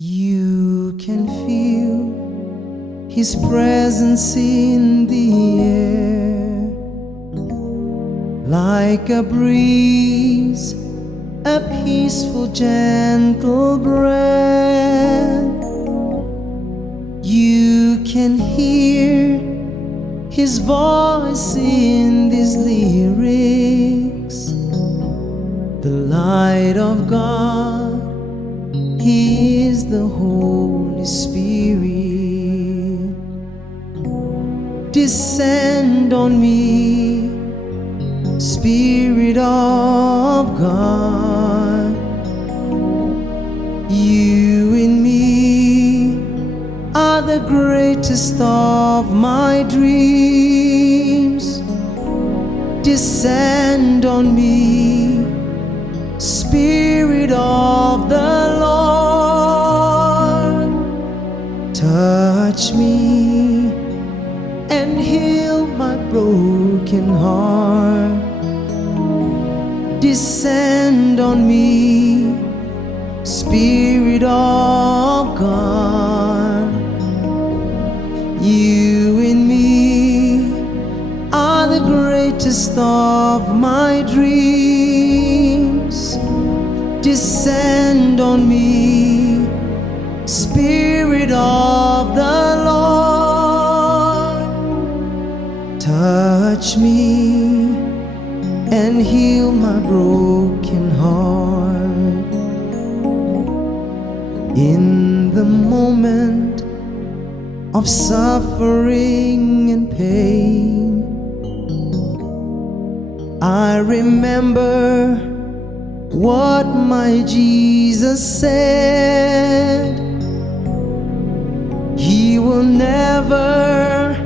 You can feel His presence in the air, like a breeze, a peaceful, gentle breath. You can hear His voice in these lyrics. The light of God, He is the Holy Spirit. Descend on me, Spirit of God. You in me are the greatest of my dreams. Descend on me, Spirit of the Lord. Touch me and heal my broken heart. Descend on me, Spirit of God. You in me are the greatest of my dreams. Descend on me, Spirit of the Lord. Touch me and heal my broken heart. In the moment of suffering and pain, I remember what my Jesus said. He will never,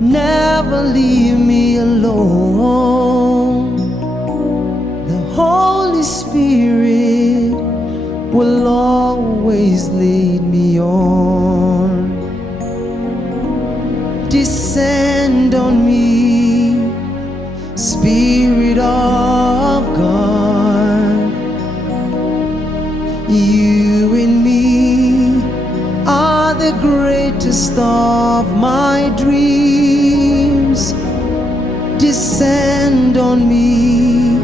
never leave me alone. The Holy Spirit will always lead me on. Descend on me, Spirit of God. You in me are the greatest of my dreams. Descend on me,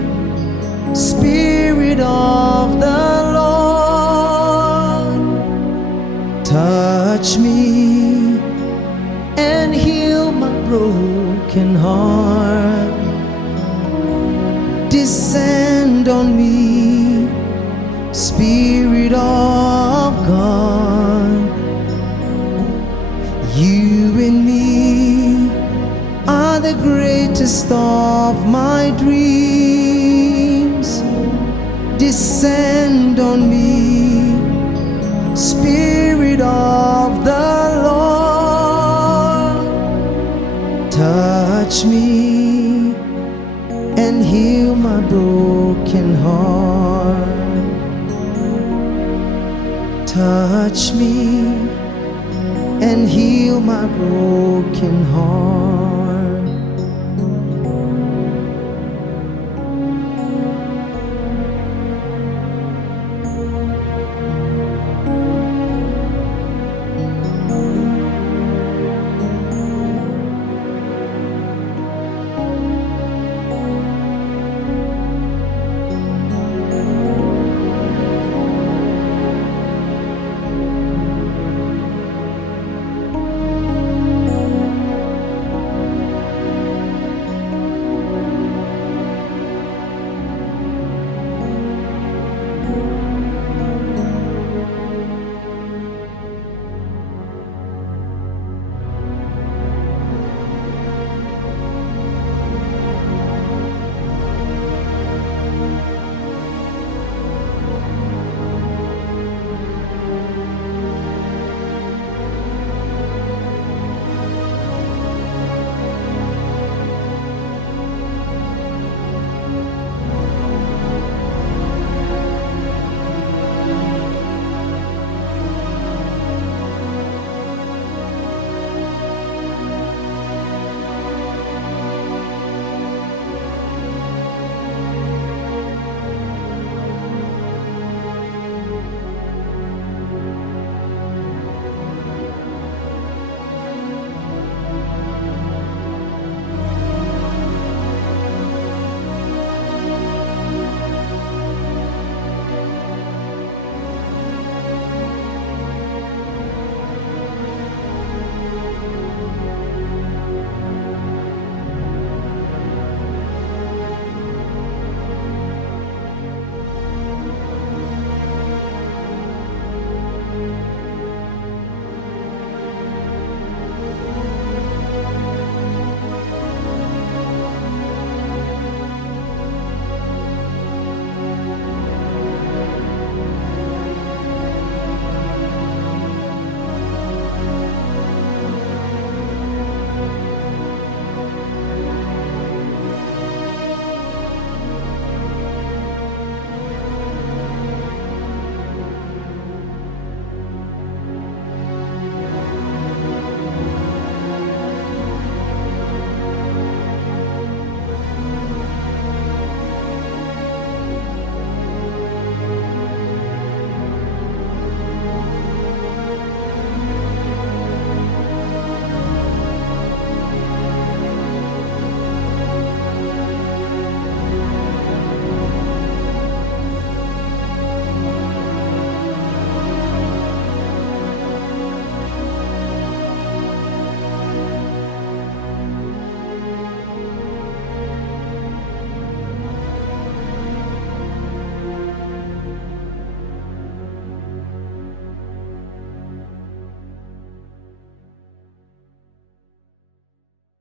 Spirit of the Lord. Touch me and heal my broken heart. Descend on me, Spirit of God. You in me are the greatest of my dreams. Descend on me, Spirit of the Lord. Touch me and heal my broken heart. Touch me and heal my broken heart.